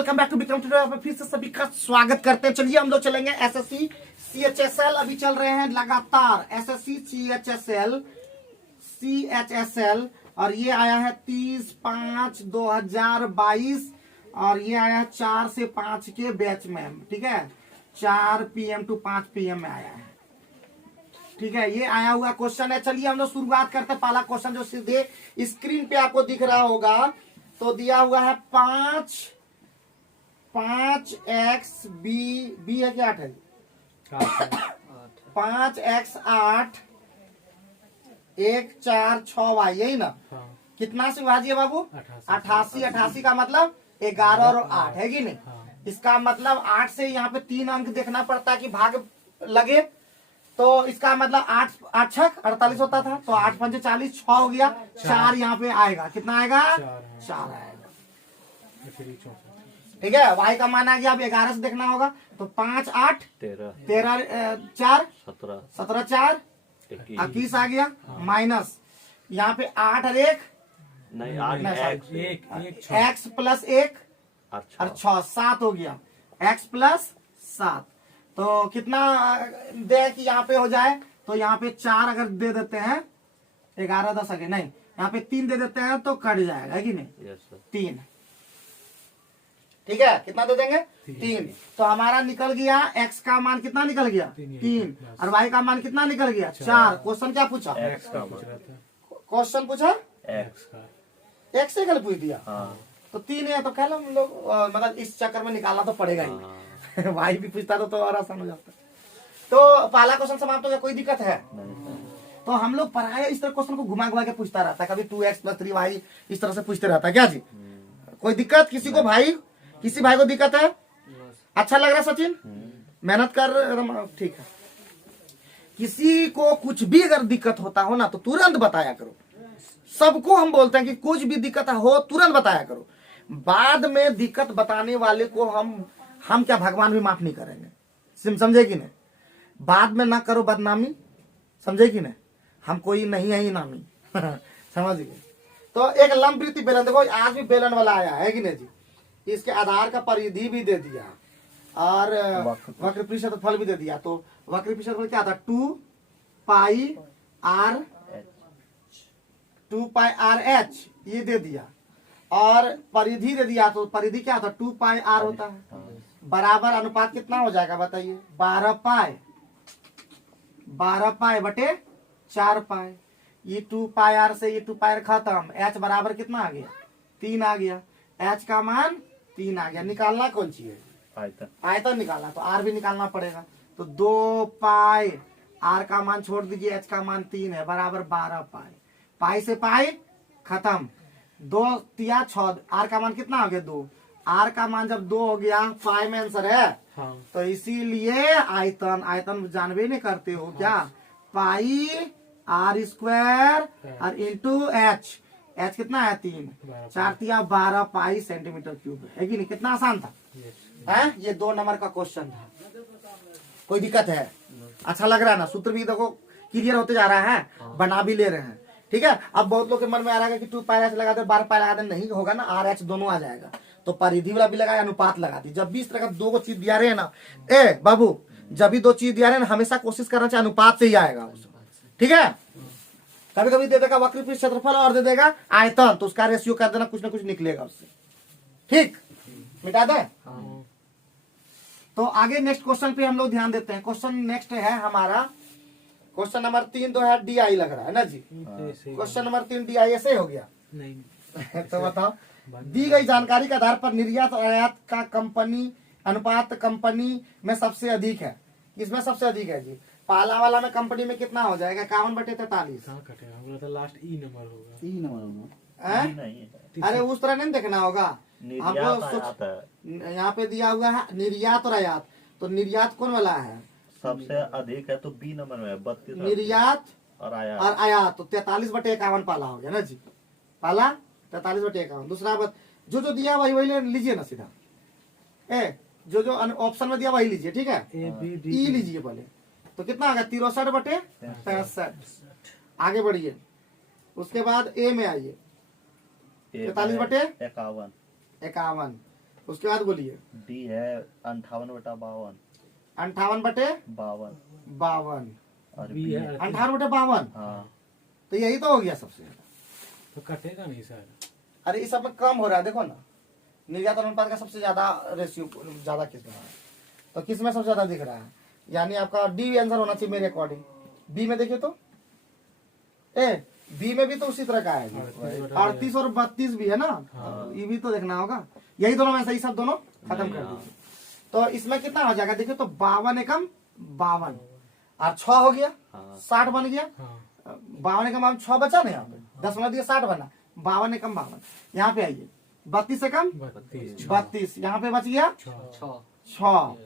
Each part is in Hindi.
Welcome back to Vikram tutorial. फिर से सभी का स्वागत करते हैं। चलिए हम लोग चलेंगे एसएससी सीएचएसएल। अभी चल रहे हैं लगातार एसएससी सीएचएसएल और ये आया है 30/5/2022 और ये आया है 4 से 5 के बैच में। ठीक है, 4 PM to 5 PM में आया है। ठीक है, ये आया हुआ क्वेश्चन है। चलिए हम लोग शुरुआत करते हैं। पहला क्वेश्चन जो सीधे स्क्रीन पे आपको दिख रहा होगा तो दिया हुआ है 5x बी है कि 8 है? 5x8 1 4 6y, यही ना? हाँ। कितना से विभाज्य बाबू? 88। 88 का मतलब 11 और 8 है कि नहीं? हाँ। इसका मतलब 8 से यहाँ पे 3 अंक देखना पड़ता है कि भाग लगे। तो इसका मतलब 8 छक 48 होता था, तो 8 पंजे 40, 6 हो गया, 4 यहाँ पे आएगा। कितना आएगा? 4 आएगा। ठीक है, y का मान आ गया। अब 11 से देखना होगा तो 5 8 13 4 17 4 21 आ गया। माइनस यहाँ पे 8 और 1 x प्लस 1 और 6 7 हो गया। x प्लस 7 तो कितना दे कि यहाँ पे हो जाए? तो यहाँ पे 4 अगर दे देते हैं 11 10 आगे नहीं, यहाँ पे 3 दे देते हैं तो कट जाएगा है कि नहीं? 3। ठीक है, कितना दे देंगे? 3। तो हमारा निकल गया x का मान कितना निकल गया? 3 और y का मान कितना निकल गया? 4। क्वेश्चन क्या पूछा? क्वेश्चन पूछा x से कल पूछ दिया। तो 3 है तो कल हम लोग मतलब इस चक्कर में निकालना तो पड़ेगा ही। y भी पूछता तो और आसान हो जाता। तो पहला क्वेश्चन समाप्त हो गया। कोई दिक्कत है? तो हम लोग पढ़ाया इस तरह क्वेश्चन को घुमा घुमा के पूछता रहता है। कभी 2x + 3y इस तरह से पूछते रहता है। क्या जी कोई दिक्कत किसी को? भाई किसी भाई को दिक्कत है? अच्छा लग रहा है सचिन? मेहनत कर। ठीक है, किसी को कुछ भी अगर दिक्कत होता हो ना तो तुरंत बताया करो। सबको हम बोलते हैं कि कुछ भी दिक्कत हो तुरंत बताया करो। बाद में दिक्कत बताने वाले को हम क्या भगवान भी माफ नहीं करेंगे। समझे कि नहीं? बाद में ना करो बदनामी। समझे कि नहीं? हम कोई नहीं है इनामी। समझ गए? तो एक लंबवृत्ति बेलन देखो, आज भी बेलन वाला आया है कि नहीं जी? इसके आधार का परिधि भी दे दिया और वक्र पृष्ठफल भी दे दिया। तो वक्र पृष्ठफल क्या था? 2πr/h ये दे दिया और परिधि दे दिया। तो परिधि क्या था? 2πr होता है। बराबर अनुपात कितना हो जाएगा बताइए? 12π बटे 4π। ये 2πr से ये 2πr खत्म। h बराबर कितना आ गया? 3 आ गया। h का मान 3 आ गया। निकालना कौन सी है? आयतन निकालना। तो r भी निकालना पड़ेगा। तो 2π r का मान छोड़ दीजिए, h का मान 3 है, बराबर 12π। पाई से पाई खत्म। 2 3 6 r का मान कितना हो गया? 2। r का मान जब 2 हो गया, पाई में आंसर है। हाँ। तो इसीलिए आयतन जानबे नहीं करते हो क्या? पाई r² और इंटू h कितना है? 3। 4 3 12 पाई सेंटीमीटर क्यूब है कि नहीं? कितना आसान था है? ये 2 नंबर का क्वेश्चन था। कोई दिक्कत है? अच्छा लग रहा है ना? सूत्र भी देखो क्लियर होते जा रहा है, बना भी ले रहे हैं। ठीक है, अब बहुत लोग के मन में आ रहा है कि 2π लगा दे 12π लगा दे। नहीं होगा ना, RH दोनों आ जाएगा। तो परिधि वाला भी लगाया, अनुपात लगा दी। जब भी इस तरह का 2 चीज दिया रहे ना, बाबू जब भी 2 चीज दिया रहे ना, हमेशा कोशिश करना चाहिए अनुपात से ही आएगा। ठीक है, कभी कभी दे देगा वक्र पृष्ठ क्षेत्रफल और दे देगा आयतन, तो उसका रेशियो कर देना, कुछ ना कुछ निकलेगा उससे। ठीक, मिटा दे। तो आगे नेक्स्ट क्वेश्चन पे हम लोग ध्यान देते हैं। क्वेश्चन नेक्स्ट है हमारा क्वेश्चन नंबर 3। तो है DI लग रहा है ना जी? क्वेश्चन नंबर 3 DI ऐसे हो गया नहीं। तो बताओ, दी गई जानकारी के आधार पर निर्यात और आयात का कंपनी अनुपात कंपनी में सबसे अधिक है। किसमें सबसे अधिक है जी? पाला वाला में कंपनी में कितना हो जाएगा? 51/43। लास्ट ई नंबर होगा। अरे उस तरह नहीं देखना होगा हमको। यहाँ पे दिया हुआ है निर्यात और आयात, तो निर्यात कौन वाला है? सबसे अधिक है तो बी नंबर में 32। निर्यात और आयात तो 43/51 पाला हो गया ना जी? पाला 43/51। दूसरा बात जो दिया वही लीजिए ना सीधा। जो ऑप्शन में दिया वही लीजिए। ठीक है, ई लीजिए पहले। तो कितना आ गया? 63/65। आगे बढ़िए, उसके बाद ए में आइए। 43/51। उसके बाद बोलिए। डी है 58/52। 58/52 और बी बी है है 58/52। हाँ तो यही तो हो गया सबसे ज्यादा। तो कटेगा नहीं सर। अरे इस सब में कम हो रहा है, देखो ना निर्यात अनुपात का सबसे ज्यादा रेशियो ज्यादा किस में है, तो किस में सबसे ज्यादा दिख रहा है, यानी आपका डी आंसर होना चाहिए मेरे अकॉर्डिंग। बी में देखिए तो बी में भी तो उसी तरह का है, 38 और 32 भी है ना, ये भी तो देखना होगा। यही दोनों में सही, सब दोनों खत्म कर दीजिए। तो इसमें कितना हो जाएगा देखिए तो 52 एकम 52 और 6 हो गया, 60 बन गया। हाँ 52 एकम 6 बचा ना, यहाँ पे 10 दिया 60 बना, 52 एकम 52। यहाँ पे आइए 32 एकम 32, यहाँ पे बच गया 6,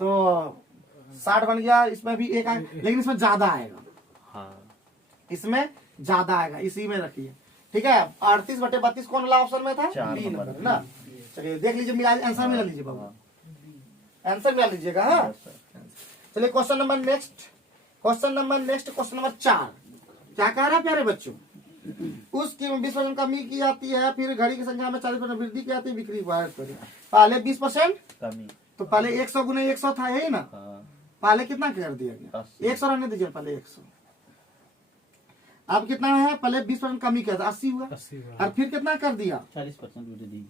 तो 60 बन गया। इसमें भी एक लेकिन इसमें ज्यादा आएगा, हाँ इसमें ज्यादा आएगा, इसी में रखिए। ठीक है, 38/32 कौन वाला ऑप्शन में था, 4 बी नंबर नंबर ना। चलिए देख लीजिए, मिला आंसर मिला लीजिए बाबू, आंसर मिला लीजिएगा। हाँ यस सर। चलिए question number next, question number 4 क्या कह रहा है प्यारे बच्चों, उसकी 20% कमी की जाती है, फिर घड़ी की संख्या में 40% वृद्धि की जाती है, बिक्री पहले 20% कमी तो पहले 100 गुने 100 था, यही ना। हाँ पहले कितना कर दिया गया, 80। 100 रहने दीजिए पहले 100। अब कितना है, पहले 20% कमी किया था 80 हुआ, 80 और फिर कितना कर दिया 40% वृद्धि।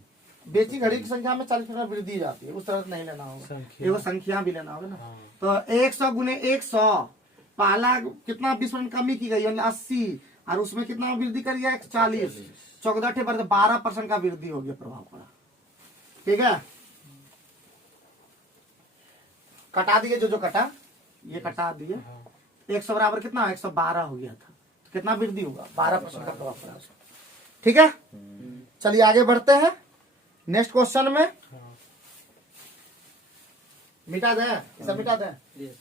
बेची घड़ी की संख्या में 40% वृद्धि जाती है, उस तरह से नहीं लेना होगा, संख्या। एगो संख्या भी लेना होगा ना। हाँ। तो 100 गुने 100 पहला कितना 20% कमी की गई 80, और उसमें कितना वृद्धि कर गया 40, 14 पर 12% का वृद्धि हो गया, प्रभाव पड़ा। ठीक है, कटा दिए जो कटा, ये कटा दिए। 100 बराबर कितना 112 हो गया था, तो कितना वृद्धि होगा 12% का प्रभाव पड़ा उसका। ठीक है, चलिए आगे बढ़ते हैं नेक्स्ट क्वेश्चन में। मिटा दें, ये सब मिटा दें।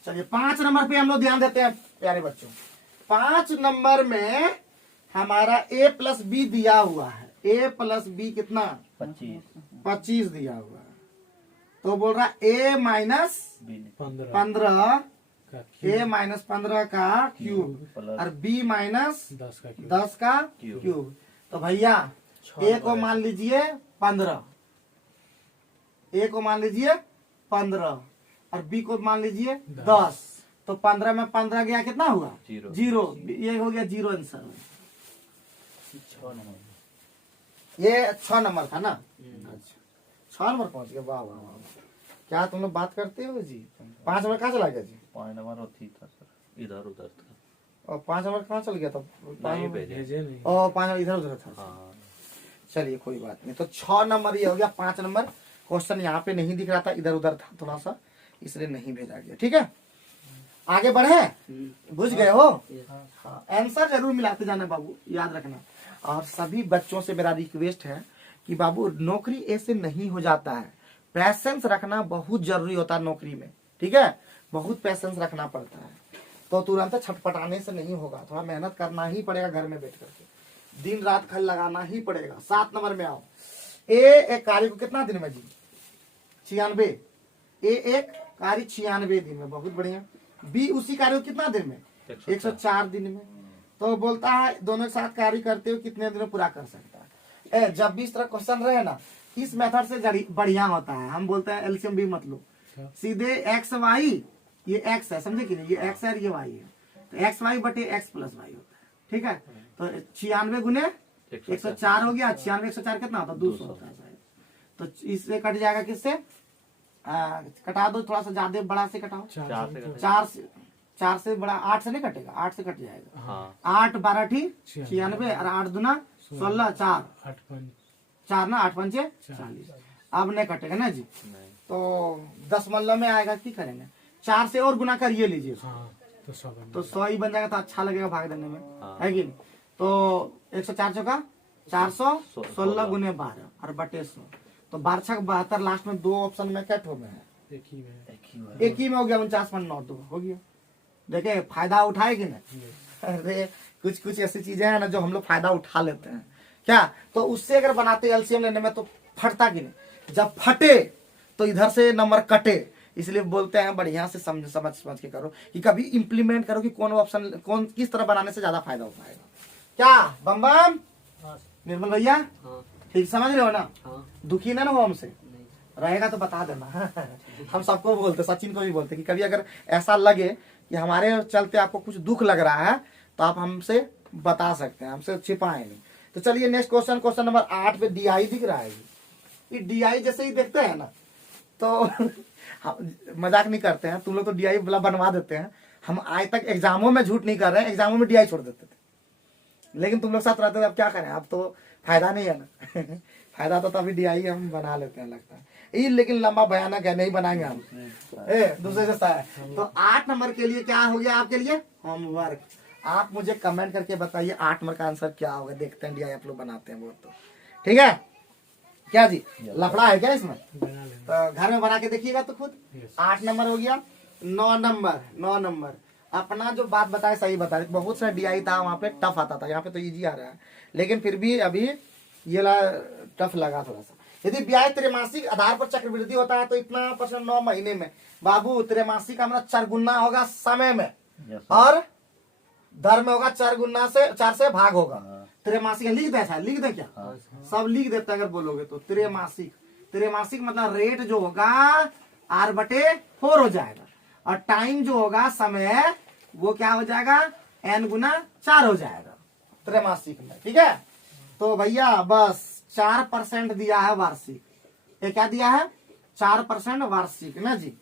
चलिए 5 नंबर पे हम लोग ध्यान देते हैं प्यारे बच्चों। 5 नंबर में हमारा a+b दिया हुआ है, a+b कितना 25 दिया हुआ है, तो बोल रहा a माइनस 15 a-15 का क्यूब और b माइनस 10 का क्यूब। तो भैया a को मान लीजिए 15, a को मान लीजिए 15 और b को मान लीजिए 10, तो 15 में 15 गया कितना हुआ 0, ये हो गया 0 आंसर। 6 नंबर। ये 6 नंबर था ना, अच्छा 6 नंबर पहुंच गया, वाह वाह वाह। क्या तुम लोग बात करते हो जी। 5 नंबर कहाँ चला गया जी, 5 नंबर और थी था सर, इधर उधर था। और 5 नंबर कहाँ चल गया था, नहीं भेजे। भेजे नहीं। और 5 नंबर इधर उधर था। हाँ चलिए कोई बात नहीं, तो 6 नंबर ये हो गया। 5 नंबर क्वेश्चन यहाँ पे नहीं दिख रहा था, इधर उधर था थोड़ा सा, इसलिए नहीं भेजा गया। ठीक है, आगे बढ़े, बुझ गए हो। हाँ, आंसर जरूर मिलाते जाना बाबू, याद रखना। और सभी बच्चों से मेरा रिक्वेस्ट है कि बाबू नौकरी ऐसे नहीं हो जाता है, पैसेंस रखना बहुत जरूरी होता है नौकरी में। ठीक है, बहुत पैसेंस रखना पड़ता है, तो तुरंत छटपटाने से नहीं होगा, थोड़ा मेहनत करना ही पड़ेगा, घर में बैठ करके दिन रात खल लगाना ही पड़ेगा। 7 नंबर में आओ, एक कार्य को कितना दिन में जी 96, एक कार्य 96 दिन में, बहुत बढ़िया। बी उसी कार्य को कितना दिन में 104 दिन में। तो बोलता है दोनों के साथ कार्य करते हुए कितने दिन में पूरा कर सकता है। जब भी इस तरह क्वेश्चन रहे ना, इस मेथड से बढ़िया होता है। हम बोलते हैं एलसीएम भी मत लो, सीधे एक्स वाई, ये एक्स है समझे कि नहीं, ये एक्स है और ये वाई है, तो एक्स वाई बटे एक्स प्लस वाई होता है। ठीक है, तो 96 गुने 104 हो गया, 96 104 कितना होता है 200 होता है। तो इससे कट जाएगा, किससे कटा दो, थोड़ा सा ज्यादा बड़ा से कटाओ, 4 से बड़ा, 8 से नहीं कटेगा, 8 से कट जाएगा। हाँ 8 12 ठीक 96 और 8 दूना 16, 4 ना 8 पंचे 40। अब नहीं कटेगा ना जी, तो 10 मल्ल में आएगा, की करेंगे 4 से और गुना करिए लीजिए, तो 100 ही बन जाएगा, तो अच्छा लगेगा भाग देने में, है कि नहीं। तो 104 चौका 416 गुने 12 और बटे 100, तो 12×72 लास्ट में 2 ऑप्शन में क्या ठो में है, एक ही में हो गया 49.92 हो गया। देखे फायदा उठाए कि नहीं। अरे कुछ ऐसी चीजें हैं ना जो हम लोग फायदा उठा लेते हैं क्या, तो उससे अगर बनाते एलसीएम लेने में तो फटता कि नहीं, जब फटे तो इधर से नंबर कटे, इसलिए बोलते हैं बढ़िया से समझ के करो, कि कभी इंप्लीमेंट करो कि कौन ऑप्शन कौन किस तरह बनाने से ज्यादा फायदा हो पाएगा। क्या बम निर्मल भैया ठीक समझ रहे हो ना, दुखी ना हो हमसे, रहेगा तो बता देना। हम सबको बोलते, सचिन को भी बोलते कि कभी अगर ऐसा लगे कि हमारे चलते आपको कुछ दुख लग रहा है तो आप हमसे बता सकते हैं, हमसे छिपाएं नहीं। तो चलिए नेक्स्ट क्वेश्चन, क्वेश्चन नंबर 8 पे DI दिख रहा है। ये DI जैसे ही देखते हैं ना तो हम मजाक नहीं करते हैं, तुम लोग तो DI वाला बनवा देते हैं। हम आज तक एग्जामों में झूठ नहीं कर रहे हैं, एग्जामों में DI छोड़ देते थे, लेकिन तुम लोग साथ रहते थे, अब क्या करें, अब तो फायदा नहीं है ना। फायदा तो तभी DI हम बना लेते हैं लगता है ये, लेकिन लंबा भयानक है, नहीं बनाएंगे हम। दूसरे जैसा है। तो 8 नंबर के लिए क्या हो गया आपके लिए होमवर्क। आप मुझे कमेंट करके बताइए 8 नंबर का आंसर क्या होगा, देखते हैं DI आप लोग बनाते हैं वो तो ठीक है क्या जी, लफड़ा है क्या इसमें, बना लेंगे। तो घर में बना के देखिएगा तो खुद। Yes. 8 नंबर हो गया। 9 नंबर अपना जो बात बताए सही बताए, बहुत सा DI था वहाँ पे टफ आता था, यहाँ पे तो इजी आ रहा है, लेकिन फिर भी अभी ये टफ लगा थोड़ा सा। यदि ब्याज त्रैमासिक आधार पर चक्रवृद्धि होता है तो इतना % 9 महीने में। बाबू त्रैमासिक का मतलब 4 गुना होगा समय में, Yes, sir. और दर में होगा 4 से भाग होगा। हाँ। त्रैमासिक लिख दे, लिख दे क्या, हाँ। सब लिख देते अगर बोलोगे तो। त्रैमासिक मतलब रेट जो होगा R/4 हो जाएगा, और टाइम जो होगा समय वो क्या हो जाएगा N गुना 4 हो जाएगा त्रैमासिक में, ठीक है। तो भैया बस 4% दिया है वार्षिक, ये क्या दिया है 4% वार्षिक ना जी,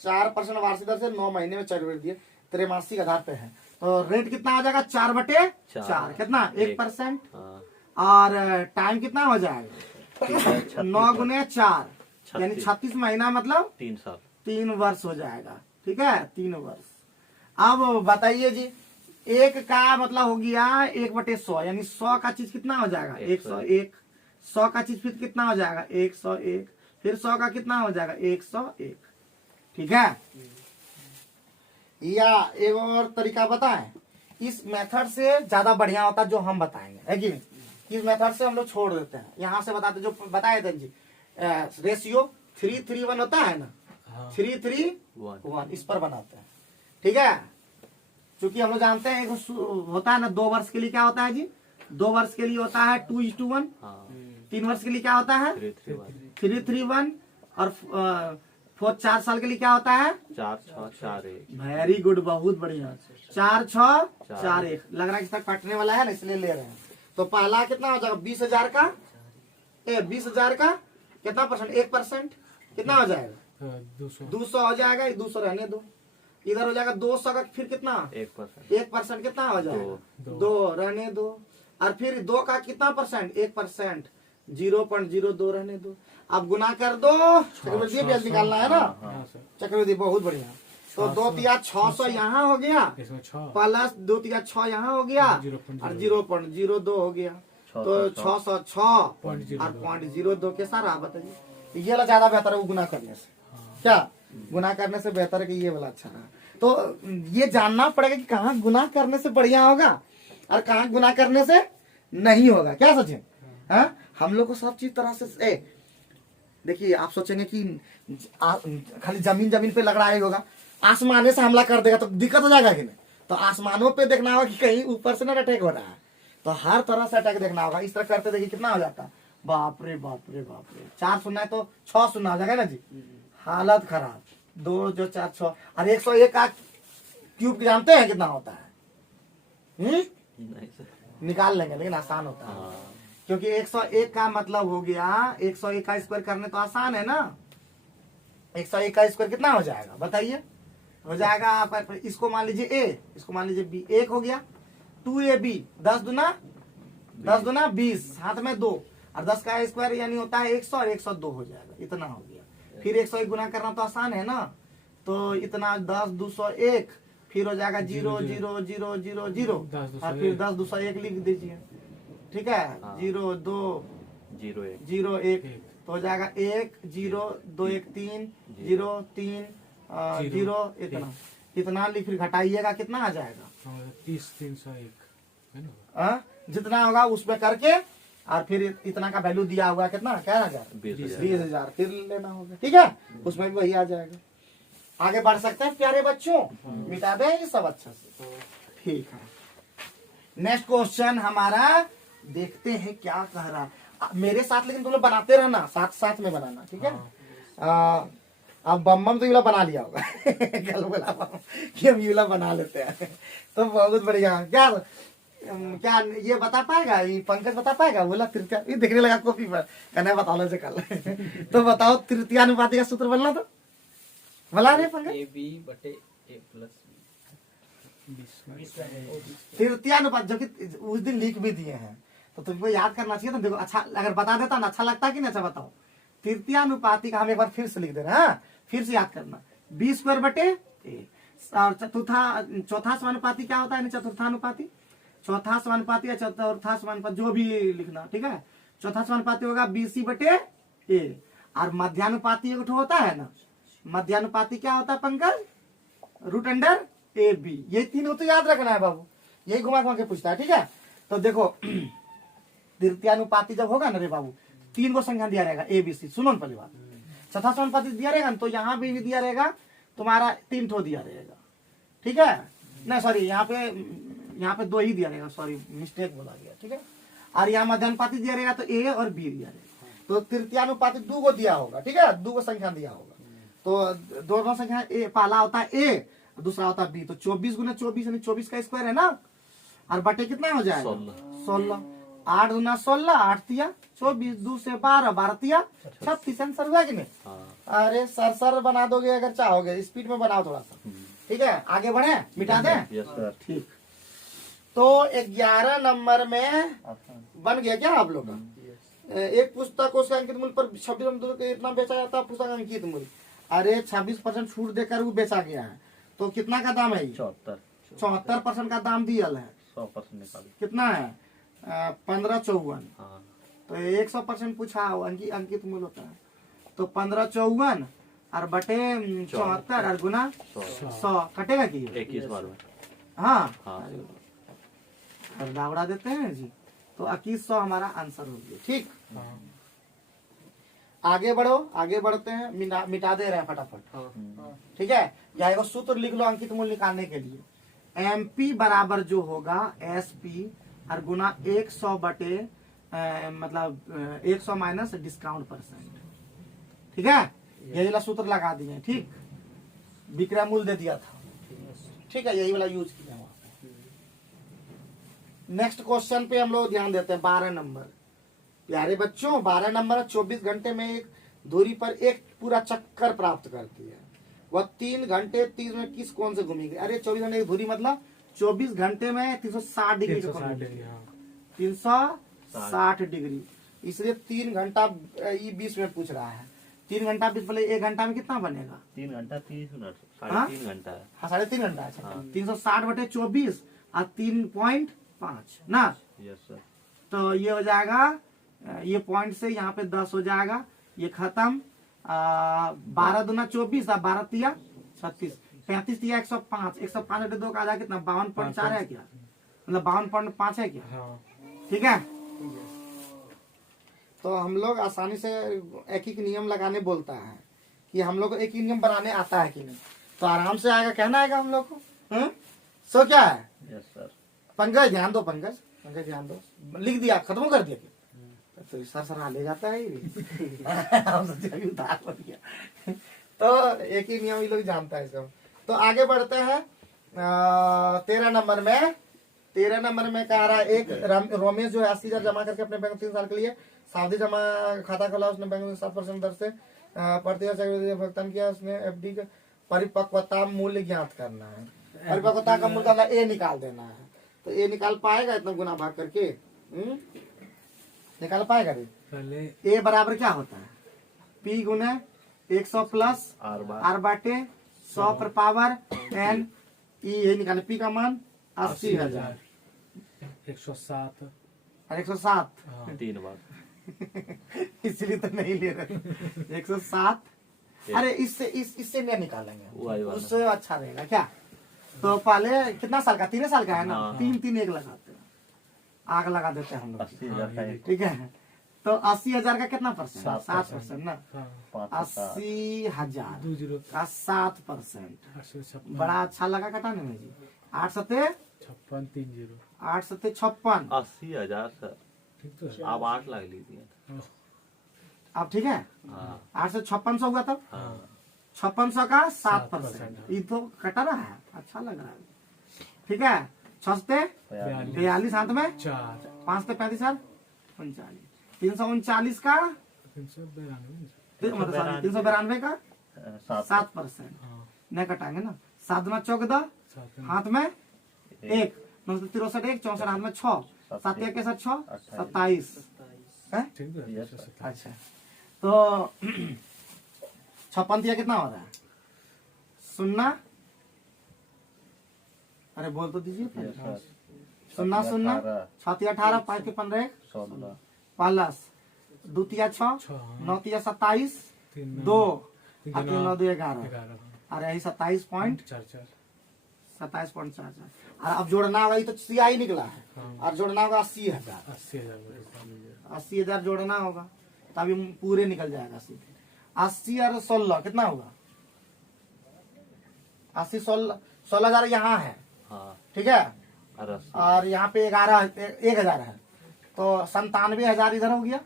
4% वार्षिक दर से 9 महीने में चक्रवृद्धि त्रैमासिक आधार पे है। तो रेट कितना आ जाएगा 4/4 कितना 1%, हाँ। और टाइम कितना हो जाएगा 9 गुने 4 यानी 36 महीना मतलब 3 साल। 3 वर्ष हो जाएगा, ठीक है 3 वर्ष। अब बताइए जी, एक का मतलब हो गया 1/100 यानी 100 का चीज कितना हो जाएगा 101, 100 का चीज फिर कितना हो जाएगा 101, फिर 100 का कितना हो जाएगा 101, ठीक है। या एक और तरीका बताएं, इस मेथड से ज्यादा बढ़िया होता जो हम बताएंगे, है कि नहीं? इस मेथड से हम लोग छोड़ देते हैं, यहाँ से बताते जो बताए थे जी, रेशियो 3:1 होता है ना, हाँ। 3:1 इस पर बनाते हैं, ठीक है। क्योंकि हम लोग जानते हैं एक होता है ना 2 वर्ष के लिए क्या होता है जी, 2 वर्ष के लिए होता है 2:1, हाँ। 3 वर्ष के लिए क्या होता है 3:1, और 4 साल के लिए क्या होता है 4-6-4-1। वेरी गुड, बहुत बढ़िया। 4-6-4-1 लग रहा है कि कटने वाला है ना, इसलिए ले रहे हैं। तो पहला कितना हो जाएगा 20,000 का 20,000 का कितना %, 1% कितना हो जाएगा 200 हो जाएगा, 200 रहने दो। इधर हो जाएगा 200 का फिर कितना 1%। 1% कितना हो जाएगा 2 रहने दो, और फिर 2 का कितना %, 1% 0.02 रहने दो। अब गुना कर दो, चक्रवृद्धि ब्याज निकालना है ना, हाँ सर, चक्रवृद्धि बहुत बढ़िया। तो 2×600 यहाँ हो गया, इसमें 6 प्लस 2×6 यहाँ हो गया, और 0.02 हो गया। तो 606 और 0.02 के सारा बताइए, ये वाला ज्यादा बेहतर है वो गुना करने से, क्या गुना करने से बेहतर है कि ये वाला अच्छा है। तो ये जानना पड़ेगा कि कहाँ गुना करने से बढ़िया होगा और कहाँ गुना करने से नहीं होगा, क्या सचिन। हाँ, हम लोग को सब चीज तरह से देखिए, आप सोचेंगे कि खाली जमीन पे लग रहा है होगा, आसमाने से हमला कर देगा तो दिक्कत हो जाएगा कि नहीं। तो आसमानों पे देखना होगा कि कहीं ऊपर से ना अटैक हो रहा है, तो हर तरह से अटैक देखना होगा। इस तरह करते देखिए कितना हो जाता है, बाप रे बाप रे बाप रे, 4 शून्य है तो 6 शून्य हो जाएगा ना जी, हालत खराब। 2 जो 4 6 और 101 का क्यूब जानते हैं कितना होता है, नहीं सर। निकाल लेंगे लेकिन आसान होता है। हाँ। क्योंकि 101 का मतलब हो गया 101 का स्क्वायर करने तो आसान है ना। 101 का स्क्वायर कितना हो जाएगा बताइए, हो जाएगा आप इसको मान लीजिए a, इसको मान लीजिए b, 1 हो गया 2ab, 10 दूना 20, हाथ में 2, और 10 का स्क्वायर यानी होता है 100 और 102 हो जाएगा, इतना हो गया। फिर 101 गुना करना तो आसान है ना, तो इतना 10 201, फिर हो जाएगा 0 0 0 0 0, और फिर 10 201 लिख दीजिए, ठीक है। 0 2 0 1 तो हो जाएगा 1 0 2 1 3 0 3 0 इतना लिख, फिर घटाइएगा कितना आ जाएगा 30,301 है ना, जितना होगा उसमें करके, और फिर इतना का वैल्यू दिया हुआ कितना, क्या 20,000 फिर लेना होगा, ठीक है। उसमें भी वही आ जाएगा। आगे बढ़ सकते हैं प्यारे बच्चों, मिटा दें ये सब अच्छा से, ठीक है। नेक्स्ट क्वेश्चन हमारा देखते हैं क्या कह रहा। मेरे साथ लेकिन तुम लोग बनाते रहना, साथ साथ में बनाना, ठीक है। अब बम तो ये वाला बना लिया होगा कल बोला बम कि हम ये वाला बना लेते हैं तो बहुत बढ़िया। क्या क्या ये बता पाएगा, ये पंकज बता पाएगा? बोला तृतीया, ये देखने लगा कॉपी पर, कहना बता लो से कल तो बताओ तृतीयानुपाती का सूत्र बोलना तो बोला रे पंकज। ए बी बटे ए प्लस तृतीयानुपात जो कि उस दिन लिख भी दिए हैं तो तुमको याद करना चाहिए। तो देखो अच्छा अगर बता देता ना अच्छा लगता कि नहीं? अच्छा बताओ तृतीयानुपाती का हम एक बार फिर से लिख दे रहे हैं, फिर से याद करना। बी स्क्वायर बटे ए, और चौथा समानुपाती क्या होता है? चतुर्थानुपाती, चौथा समानुपाती या चतुर्था समानुपाती जो भी लिखना, ठीक है। चौथा समानुपाती होगा बीसी बटे ए, और मध्यानुपाती एक होता है ना, मध्यानुपाती क्या होता है Pankaj? Root under A B. ये तीनों तो याद रखना है बाबू, यही घुमा घुमा के पूछता है, ठीक है। तो देखो तृतीयानुपाती जब होगा ना रे बाबू, 3 को संख्या दिया रहेगा ए बी सी। सुनो ना पहली बात, चौथा समानुपाती दिया रहेगा तो यहाँ भी दिया रहेगा तुम्हारा 3 ठो दिया रहेगा, ठीक है। नहीं सॉरी यहाँ पे 2 ही दिया रहेगा, सॉरी मिस्टेक बोला गया, ठीक है। और यहाँ मध्यानुपाती दिया रहेगा तो ए और बी दिया रहेगा। तो तृतीयानुपाती 2 को दिया होगा, ठीक है, 2 को संख्या दिया होगा। तो दोनों संख्या ए, पहला होता है ए, दूसरा होता है बी। तो 24 गुना 24 यानी 24 का स्क्वायर है ना, और बटे कितना हो जाएगा? 16। 8 गुना 16, 8 तिया 24, 2 से 12, 12 तिया 36। आंसर हुआ कि नहीं? अरे सर बना दोगे अगर चाहोगे, स्पीड में बनाओ थोड़ा सा, ठीक है। आगे बढ़े, मिटा दें, ठीक। तो 11 नंबर में बन गया क्या आप लोग का? एक पुस्तक को उसका अंकित मूल्य पर 26 इतना बेचा जाता है, पुस्तक अंकित मूल्य। अरे 26% छूट देकर वो बेचा गया है, तो कितना का दाम है? 74% का दाम दिया है। 100% निकाल कितना है? 1554। तो 100% पूछा अंकित मूल्य होता है, तो 1554 और बटे 74 और गुना 100 कटेगा कि 21 बार में। हाँ हाँ दावड़ा देते हैं जी। तो 2100 हमारा आंसर हो गया, ठीक। आगे बढ़ो, आगे बढ़ते हैं, मिटा दे रहे हैं फटाफट, ठीक है। या एक सूत्र लिख लो अंकित मूल्य निकालने के लिए। एमपी बराबर जो होगा एसपी और गुना 100 बटे मतलब 100 माइनस डिस्काउंट %, ठीक है। यही वाला सूत्र लगा दिए, ठीक। विक्रय मूल्य दे दिया था, ठीक है, यही वाला यूज किया। नेक्स्ट क्वेश्चन पे हम लोग ध्यान देते हैं। 12 नंबर, प्यारे बच्चों 12 नंबर 24 घंटे में एक दूरी पर एक पूरा चक्कर प्राप्त करती है। वह 3 घंटे 30 मिनट किस कोण से घूमेगी? अरे 24 घंटे की दूरी मतलब 24 घंटे में 360 डिग्री, 360 डिग्री। इसलिए 3 घंटा 20 मिनट पूछ रहा है। 3 घंटा 20 बोले 1 घंटा में कितना बनेगा? 3 घंटा 30 मिनट, 3.5 घंटा है। हाँ 3.5 घंटा है। 360 बटे 24 और 3.5 ना। Yes sir. तो ये हो जाएगा, ये पॉइंट से यहाँ पे 10 हो जाएगा, ये खत्म। 12 दूना 24 और 12 तिया 36, 35 तिया 105, 105 बटे 2 का आ जाएगा कितना? 52.4 है क्या? मतलब 52.5 है क्या? ठीक है। तो हम लोग आसानी से एक ही नियम लगाने बोलता है कि हम लोग को एक ही नियम बनाने आता है कि नहीं, तो आराम से आएगा, कहना आएगा हम लोग को। सो क्या है? Yes sir. पंकज ध्यान दो, पंकज ध्यान दो। लिख दिया, खत्म कर दिया। तो सर ले जाता है हम सोचे अभी उतार हो गया। तो एक ही नियम ये लोग जानता है सब। तो आगे बढ़ते हैं। 13 नंबर में कह रहा है एक रमेश जो है 80,000 जमा करके अपने बैंक 3 साल के लिए सावधि जमा खाता खोला। उसने बैंक में 7% दर से प्रति भुगतान किया। उसने एफडी का परिपक्वता मूल्य ज्ञात करना है। परिपक्वता का मूल्य का ए निकाल देना है। तो ए निकाल पाएगा इतना गुना भाग करके? निकाल पाएगा रे? पहले ए बराबर क्या होता है? पी गुने 100 प्लस आर बाटे 100 पर पावर n। ये निकाले पी का मान 80,000 107 और 107 3 बार इसलिए तो नहीं ले रहे 107। अरे इससे नहीं निकालेंगे, उससे अच्छा रहेगा क्या? तो पहले कितना साल का? 3 साल का है ना। 3 1 लगाते हैं, आग लगा देते हैं हम लोग। 80,000 का ठीक है। तो 80,000 का कितना %? 7% ना। 80,000 का 7%। बड़ा अच्छा लगा कटाने में जी। 8 सत्ते 56 30 8 सत्ते 56। 80,000 सर। ठीक तो है। आप 8 लाख लीजिए। अब ठीक है, हाँ 8 से 5600 हुआ तब हाँ 5600 का 7%। 7%, ये तो कटा रहा है, अच्छा लग रहा है। ठीक है, 6 से 42 हाथ में 4 5 से 35 हाथ 39, 339 का 392 मतलब 392 का 7 7%। हाँ नहीं कटाएंगे ना, 7 दूना 14 7 हाथ में 1, 9 से 63 1, 64 हाथ में 6, 7 के साथ 6 27 है। ठीक तो है। Yes, 127 अच्छा तो 56 दिया कितना हो रहा है? 0, अरे बोल तो दीजिए पहले। 0 0 6 18 5 के 15 16 प्लस 2 6 6 9 27 3 2 3 और 3 9 2 11 11 और यही 27.44 4 और अब जोड़ना होगा, ये तो CI निकला है हाँ। और जोड़ना होगा 80,000 80,000 80,000 जोड़ना होगा तभी पूरे निकल जाएगा सीधे। 80 और 16 कितना होगा? 80 16,000 यहाँ है, हाँ ठीक है, और 80 और यहाँ पे 1,000 है तो 97,000 इधर हो गया।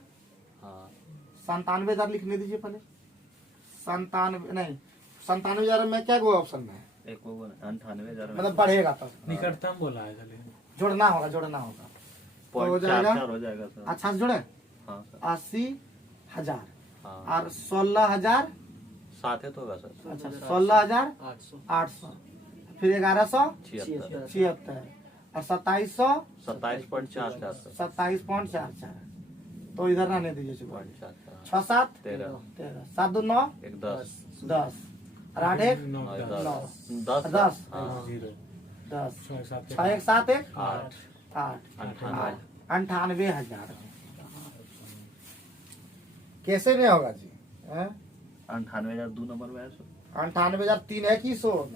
हाँ 97,000 लिखने दीजिए पहले। 97 नहीं, 97,000 में क्या कोई ऑप्शन में है, एक वो 98,000 मतलब बढ़ेगा तब निकटतम बोला है खाली। जोड़ना होगा तो हो जाएगा। 0.44 हो जाएगा सर। अच्छा से जोड़े हाँ सर 80,000 हाँ और 16,000, 7 है तो होगा सर। अच्छा 16,800 800 फिर 1176 76 और 2700 27.44 सर। 27.44 तो इधर रहने दीजिए सुबह। 0.44 6 7 13 13 7 2 9 एक 10 10 और 8 1 9 9 10 10 हाँ 0 10 6 7 6 1 7 1 8 8 98 98,000 कैसे नहीं होगा जी? 98,000 2 नंबर में है सर। 98,003 है कि 100?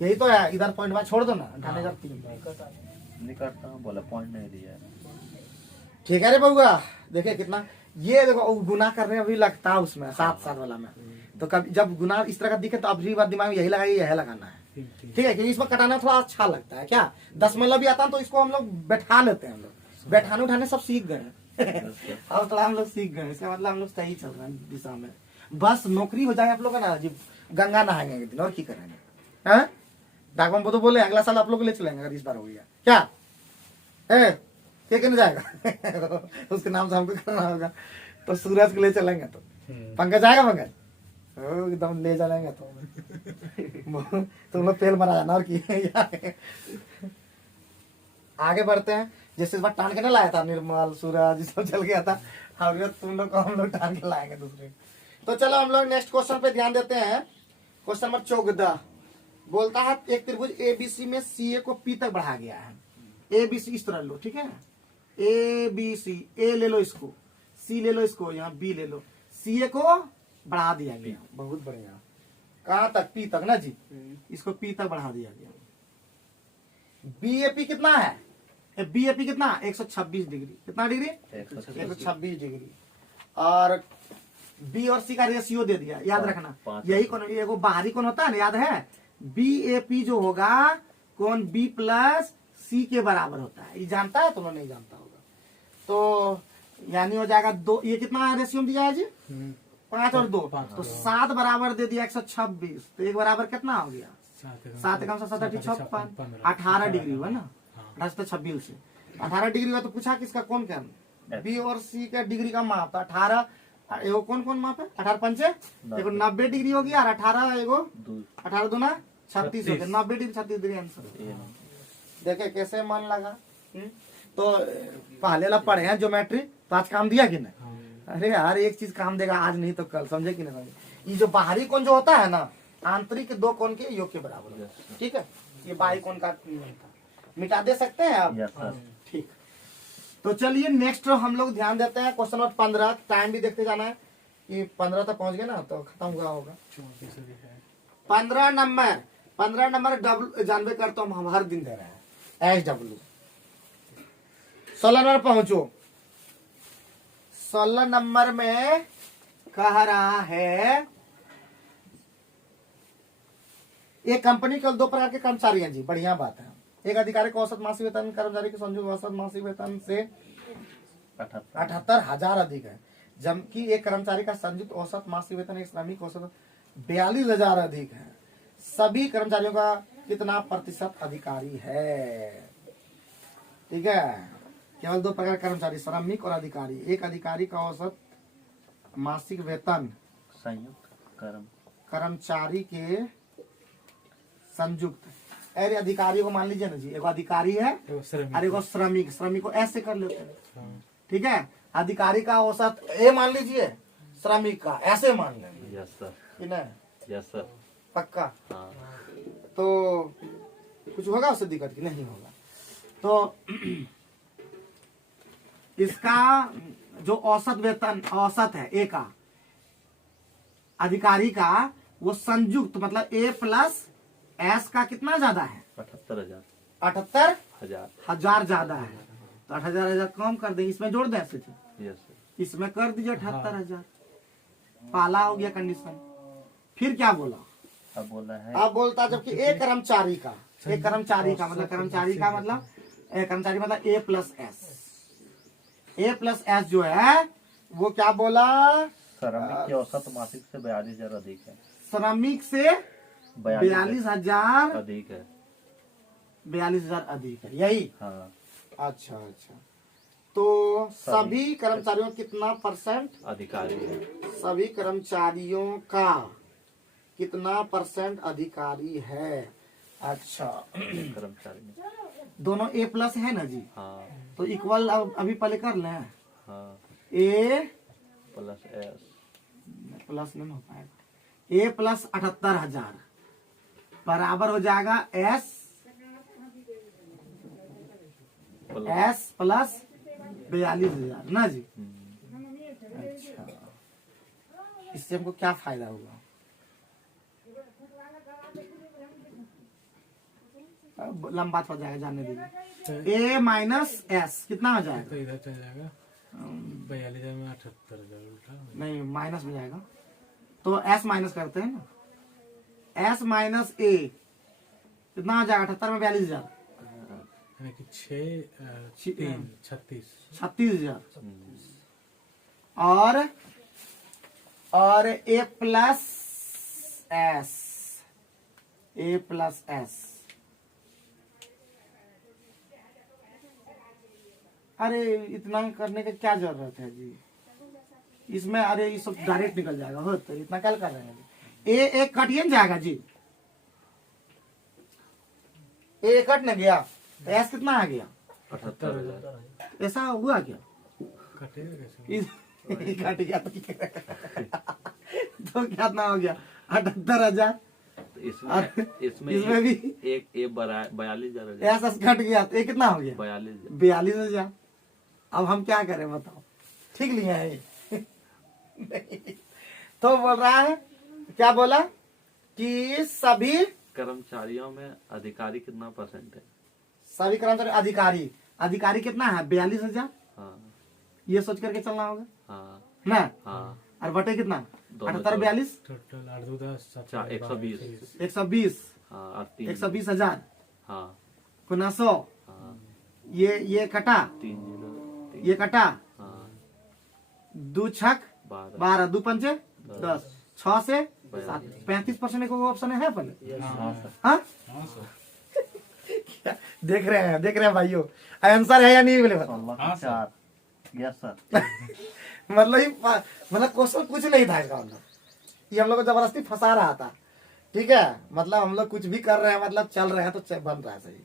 यही तो है, इधर पॉइंट में छोड़ दो ना, 98,003। निकटता बोला पॉइंट नहीं दिया है। ठीक है रे बउआ, देखे कितना ये देखो गुना करने में भी लगता है उसमें 7 वाला में। तो कभी जब गुना इस तरह का दिखे तो अभी बार दिमाग में यही लगाइए, यही लगाना है। ठीक ठीक है, क्योंकि इसमें कटाना थोड़ा अच्छा लगता है। क्या 10 मतलब भी आता है तो इसको हम लोग बैठा लेते हैं, हम लोग बैठाने उठाने सब सीख गए अब थोड़ा हम लोग सीख गए, इसका मतलब हम लोग सही चल रहे हैं दिशा में। बस नौकरी हो जाए आप लोग का ना जी, गंगा नहाएंगे एक दिन और की करेंगे हैं। डाकबम तो बोले अगला साल आप लोग को ले चलेंगे अगर इस बार हो गया। क्या क्या करने जाएगा उसके नाम से हमको करना होगा तो सूरज को ले चलेंगे। तो पंकज जाएगा, पंकज एकदम ले चलेंगे तो तुम लोग तेल मरा जाना और की आगे बढ़ते हैं। जैसे इस बार टान के नहीं लाया था निर्मल सूरज सब चल गया था, अब तुम लोग को हम लोग टान के लाएंगे दूसरे। तो चलो हम लोग नेक्स्ट क्वेश्चन पे ध्यान देते हैं। क्वेश्चन नंबर 14 बोलता है एक त्रिभुज ABC में CA को P तक बढ़ा गया है। ABC इस तरह लो, ठीक है, ABC A ले लो, इसको C ले लो, इसको यहाँ B ले लो, CA को बढ़ा दिया गया। बहुत बढ़िया, कहाँ तक? P तक ना जी, इसको P तक बढ़ा दिया गया। BAP कितना है? BAP कितना? 126 डिग्री। कितना डिग्री? 126 डिग्री। और B और C का रेशियो दे दिया, याद रखना। यही कौन एगो बाहरी कौन होता है ना, याद है? BAP जो होगा कौन B प्लस C के बराबर होता है। ये जानता है, तुम लोग नहीं जानता होगा। तो यानी हो जाएगा 2, ये कितना रेशियो दिया है जी? 5 और 2 तो 7 बराबर दे दिया 126। तो एक बराबर कितना हो गया? 7 एकम 7 56 18 डिग्री हुआ ना, 26 से 18 डिग्री हुआ। तो पूछा किसका कौन क्या? B और C का डिग्री का माप 18। एगो कौन कौन माप है? 18 पंचे एगो 90 डिग्री हो गया और 18 एगो 18 दूना 36 हो गया। 90 डिग्री 36 डिग्री आंसर। देखे कैसे मन लगा। तो पहले ला पढ़े हैं ज्योमेट्री, तो आज काम दिया कि नहीं? अरे यार एक चीज काम देगा आज नहीं तो कल, समझे कि नहीं? ये जो बाहरी कोण जो होता है ना, आंतरिक 2 कोण के योग के बराबर होता है। ठीक है, ये बाहरी कोण का मिटा दे सकते हैं आप। ठीक, तो चलिए नेक्स्ट हम लोग ध्यान देते हैं क्वेश्चन नंबर 15। टाइम भी देखते जाना है कि 15 तक पहुंच गए ना तो खत्म हुआ होगा। 15 नंबर डब्ल्यू जानवे करता हूँ, हम हर दिन दे रहे हैं SW। 16 नंबर पहुंचो। 16 नंबर में कह रहा है एक कंपनी के 2 प्रकार के कर्मचारी हैं जी। बढ़िया बात है। एक अधिकारी को औसत मासिक वेतन, कर्मचारी के संयुक्त औसत मासिक वेतन से 78 78,000 अधिक है, जबकि एक कर्मचारी का संयुक्त औसत मासिक वेतन एक श्रमिक औसत 42,000 अधिक है। सभी कर्मचारियों का कितना प्रतिशत अधिकारी है? ठीक है, केवल दो प्रकार के कर्मचारी, श्रमिक और अधिकारी। एक अधिकारी का औसत मासिक वेतन संयुक्त कर्मचारी के संयुक्त, अरे अधिकारी को मान लीजिए ना जी, एगो अधिकारी है और एगो श्रमिक, श्रमिक को ऐसे कर लेते हैं, ठीक है। अधिकारी का औसत ए मान लीजिए, श्रमिक का ऐसे मान लेंगे, यस सर, कि नहीं? यस सर, पक्का? हाँ तो कुछ होगा उससे दिक्कत की नहीं होगा। तो इसका जो औसत वेतन औसत है ए का, अधिकारी का, वो संयुक्त मतलब ए प्लस एस का कितना ज्यादा है? 78,000 78,000 ज्यादा है। तो 8,000 कम कर दें, इसमें जोड़ दें ऐसे थे। यस सर, इसमें कर दीजिए 78,000, पाला हो गया कंडीशन। फिर क्या बोला? अब बोला है अब बोलता जबकि एक कर्मचारी का मतलब कर्मचारी का मतलब कर्मचारी मतलब ए प्लस एस जो है वो क्या बोला? श्रमिक की औसत मासिक से 42,000 अधिक है। श्रमिक से 42,000 अधिक है। 42,000 अधिक है, यही? हाँ, अच्छा अच्छा। तो सभी कर्मचारियों का कितना परसेंट अधिकारी है। सभी कर्मचारियों का कितना परसेंट अधिकारी है? अच्छा, कर्मचारी में दोनों ए प्लस है ना जी, हाँ तो इक्वल अभी पहले कर लें। हाँ, ए प्लस एस प्लस नहीं हो पाएगा, ए प्लस 78,000 बराबर हो जाएगा एस प्लस 42,000 ना जी। अच्छा, इससे हमको क्या फायदा होगा? अब लंबा हो जाएगा, जानने दीजिए। ए माइनस एस कितना हो जाएगा? तो इधर चल जाएगा 42,000 में 78,000 उल्टा नहीं, माइनस में जाएगा, तो एस माइनस करते हैं ना, एस माइनस ए कितना हो जाएगा? 78 में 42,000, यानी कि 36,000 और ए प्लस एस अरे इतना करने का क्या जरूरत है जी इसमें? अरे ये सब डायरेक्ट निकल जाएगा, हो तो इतना क्या कर रहे हैं जी? ए एक कटिए जाएगा जी, ए कट न गया तो एस कितना आ गया? 78,000। ऐसा हुआ क्या? कटेगा कैसे? कट गया तो तो कितना हो गया? 78,000। तो इसमें इसमें भी एक 42,000 ऐसा कट गया तो ये कितना हो गया? 42,000। 42,000। अब हम क्या करें बताओ? ठीक लिया है नहीं। तो बोल रहा है, क्या बोला कि सभी कर्मचारियों में अधिकारी कितना परसेंट है? सभी कर्मचारी अधिकारी कितना है? 42,000। हाँ ये सोच करके चलना होगा हाँ ना। हाँ, और बटे कितना? दोनों 78 42 टोटल 8 2 10 120। 120 हाँ और 3 120,000 हाँ गुना 100, हाँ, ये कटा, 3 0 ये कटा, हाँ, 2 छक 12 12, 2 पंचे 10, 6 से 7, 42। 35% को ऑप्शन है पहले। हाँ सर, हाँ क्या देख रहे हैं भाइयों, आंसर है या नहीं? बोले 16 के 4। Yes sir. मतलब क्वेश्चन कुछ नहीं था इसका, मतलब ये हम लोग को जबरदस्ती फंसा रहा था। ठीक है, मतलब हम लोग कुछ भी कर रहे हैं, मतलब चल रहे हैं तो बन रहा है सही।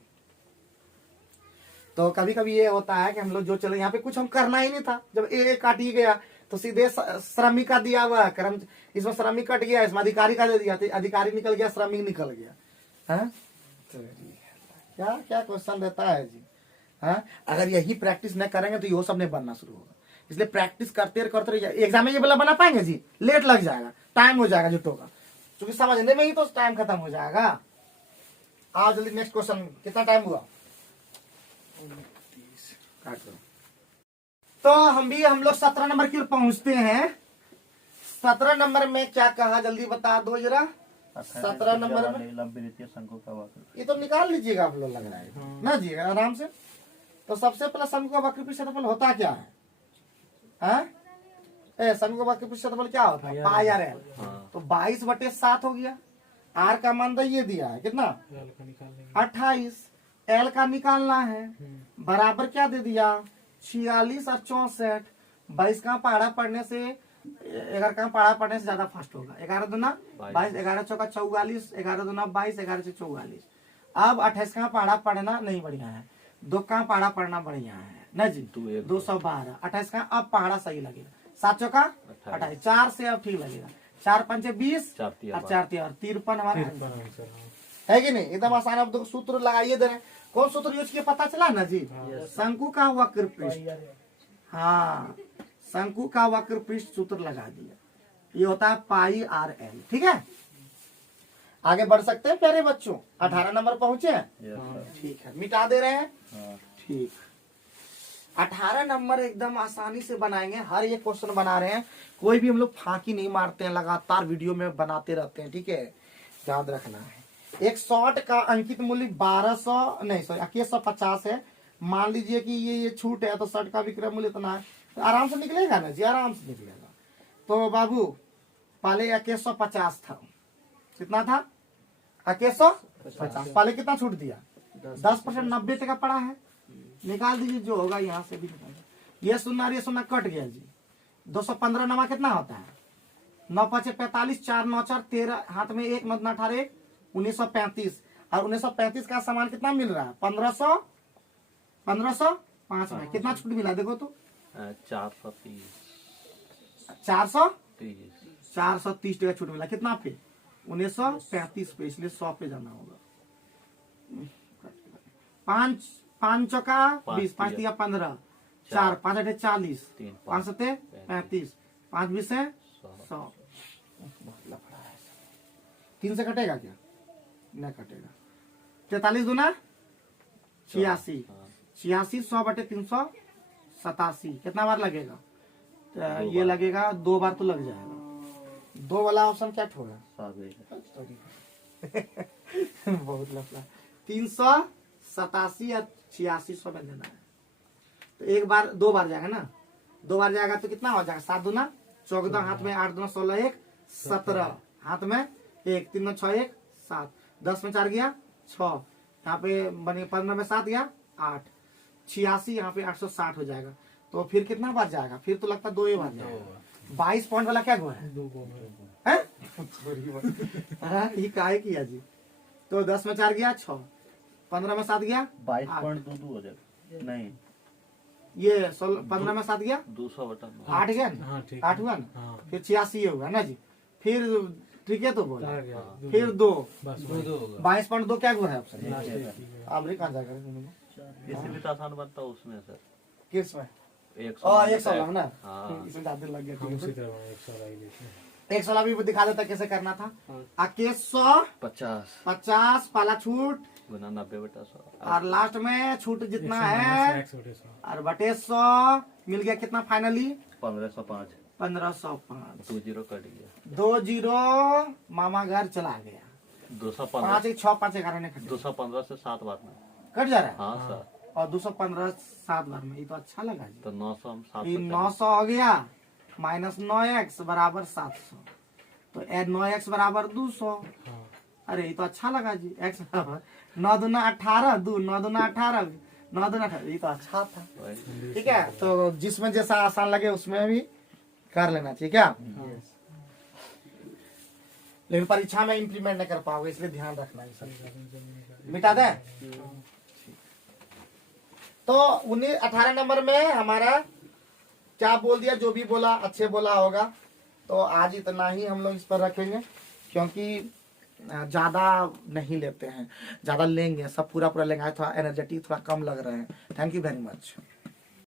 तो कभी कभी ये होता है कि हम लोग जो चले, यहाँ पे कुछ हम करना ही नहीं था, जब ए काट ही गया तो सीधे श्रमिक का दिया हुआ कर्म, इसमें श्रमिक कट गया, इसमें अधिकारी का दे दिया, तो अधिकारी निकल गया, श्रमिक निकल गया। है क्या क्या क्वेश्चन रहता है जी। हाँ, अगर यही प्रैक्टिस न करेंगे तो ये सब नहीं बनना शुरू होगा। इसलिए प्रैक्टिस करते रहिए। एग्जाम में ये वाला बना पाएंगे जी? लेट लग जाएगा, टाइम हो जाएगा जुटो का, क्योंकि समझने में ही तो टाइम खत्म हो जाएगा। आओ जल्दी नेक्स्ट क्वेश्चन। कितना टाइम हुआ? तो हम लोग 17 नंबर की ओर पहुंचते हैं। 17 नंबर में क्या कहा, जल्दी बता दो जरा। 17 नंबर में वित्तीय संघों का वक्र। ये तो निकाल लीजिएगा आप लोग, लग रहा है ना जी, आराम से। तो सबसे पहले शंकु का वक्र क्षेत्रफल होता क्या है? शंकु का वाक्य क्षेत्रफल क्या होता है? पाई आर एल। हाँ तो 22/7 हो गया। आर का मान तो ये दिया है कितना? एल का निकालने 28। एल का निकालना है, बराबर क्या दे दिया? 46 और 64। 22 का पहाड़ा पढ़ने से 11 का पहाड़ा पढ़ने से ज्यादा फास्ट होगा। 11 दूना 22, 11 चौका 44, 11 दूना 22, 11 से 44। अब 28 का पहाड़ा पढ़ना नहीं बढ़िया है, 2 का पहाड़ा पढ़ना बढ़िया है ना जी। 212। 28 का अब पहाड़ा सही लगेगा। 7 चौका 28, 4 से अब ठीक लगेगा। 4 पंचे 20 और 4 53 हमारा आंसर। है कि नहीं? एकदम आसान। अब सूत्र लगाइए दे रहे हैं। कौन सूत्र यूज किया पता चला ना जी? शंकु का वक्र पृष्ठ। हाँ, शंकु का वक्र पृष्ठ सूत्र लगा दिया। ये होता है पाई आर एल। ठीक है, आगे बढ़ सकते हैं प्यारे बच्चों। 18 नंबर पहुंचे हैं? ठीक है, मिटा दे रहे हैं। ठीक, 18 नंबर एकदम आसानी से बनाएंगे। हर एक क्वेश्चन बना रहे हैं, कोई भी हम लोग फांकी नहीं मारते हैं, लगातार वीडियो में बनाते रहते हैं। ठीक है, याद रखना है। एक शॉर्ट का अंकित मूल्य 2150 है। मान लीजिए कि ये छूट है, तो शर्ट का विक्रय मूल्य इतना है, तो आराम से निकलेगा ना जी, आराम से निकलेगा। तो बाबू पहले 2150 था। कितना था? 2150। पहले कितना छूट दिया? 10%, 90 टका पड़ा है। निकाल दीजिए जो होगा, यहाँ से भी निकाल। ये सुना कट गया जी। 215 नमा कितना होता है? 9 5 45, 4 9 4 13, हाथ में 1 9 18 1, 1935। और 1935 का सामान कितना मिल रहा है? 1505 में कितना छूट मिला देखो तो? 430 टका छूट मिला। कितना पे? 1935 पे, इसलिए 100 पे जाना होगा। 5 चौका 20, 5 दिया 15, 4 5 8 40, 5 7 35, 5 20 है 100। 3 से कटेगा क्या? नहीं कटेगा। 43 दूना 86, 86 100/387। कितना बार लगेगा? तो ये लगेगा 2 बार तो लग जाएगा। 2 वाला ऑप्शन क्या ठोगा? बहुत लफड़ा। 387 और 86 में देना है। तो 2 बार जाएगा ना, 2 बार जाएगा तो कितना हो जाएगा? 7 दूना 14, हाथ में 8 दूना 16 1 17, हाथ में 1 3 6 1 7, 10 में 4 गया 6, यहाँ पे बने 15 में 7 गया 8, 86, यहाँ पे 860 हो जाएगा। तो फिर कितना बार जाएगा? फिर तो लगता है 2 ही बार जाएगा। 22 पॉइंट वाला क्या हुआ है? ये काहे किया जी? तो 10 में 4 गया 6, 15 में 7 गया 22.22 हो जाएगा। नहीं, ये 15 में 7 गया 200/9। 8 गया ना? हाँ, ठीक 8 हुआ ना? हाँ। फिर 86 होगा ना जी। फिर ठीक है, तो बोला आ गया। फिर 2, बस 22.2 क्या हुआ है ऑप्शन? लास्ट एक ही है। आप कहाँ जाएगा इसलिए तो आसान बनता है उसमें सर। किस में? 100 116 ना? हाँ। इसमें ज्यादा लग गया। हम उसी तरह 100 लाई लेते हैं। 116 भी दिखा देता कैसे करना था। 2150 पहला छूट गुना 90/100 और लास्ट में छूट जितना 100 है 100 और बटे 100 मिल गया। कितना फाइनली? 1505। 1505। 2 0 कट गया। 2 0 मामा घर चला गया। 215 5 1 6 5 11 ने कट 215 से 7 बार में। कट जा रहा है। हाँ सर। और 215 7 बार में, ये तो अच्छा लगा जी। तो 900 हम 700 ये 900 हो गया माइनस 9x बराबर 700। तो 9x बराबर 200। हाँ। अरे ये तो अच्छा लगा जी। x बराबर 9 दूना 18, 2 9 दूना 18, 9 दूना 18, ये तो अच्छा था। वही। ठीक है, तो जिसमें जैसा आसान लगे उसमें भी कर लेना, ठीक है। लेकिन परीक्षा में इम्प्लीमेंट नहीं कर पाओगे, इसलिए ध्यान रखना है सब। मिटा दे। तो 18 नंबर में हमारा क्या बोल दिया? जो भी बोला अच्छे बोला होगा। तो आज इतना ही हम लोग इस पर रखेंगे, क्योंकि ज्यादा नहीं लेते हैं, ज्यादा लेंगे सब पूरा लेंगे। थोड़ा एनर्जेटिक थोड़ा कम लग रहे हैं। Thank you very much.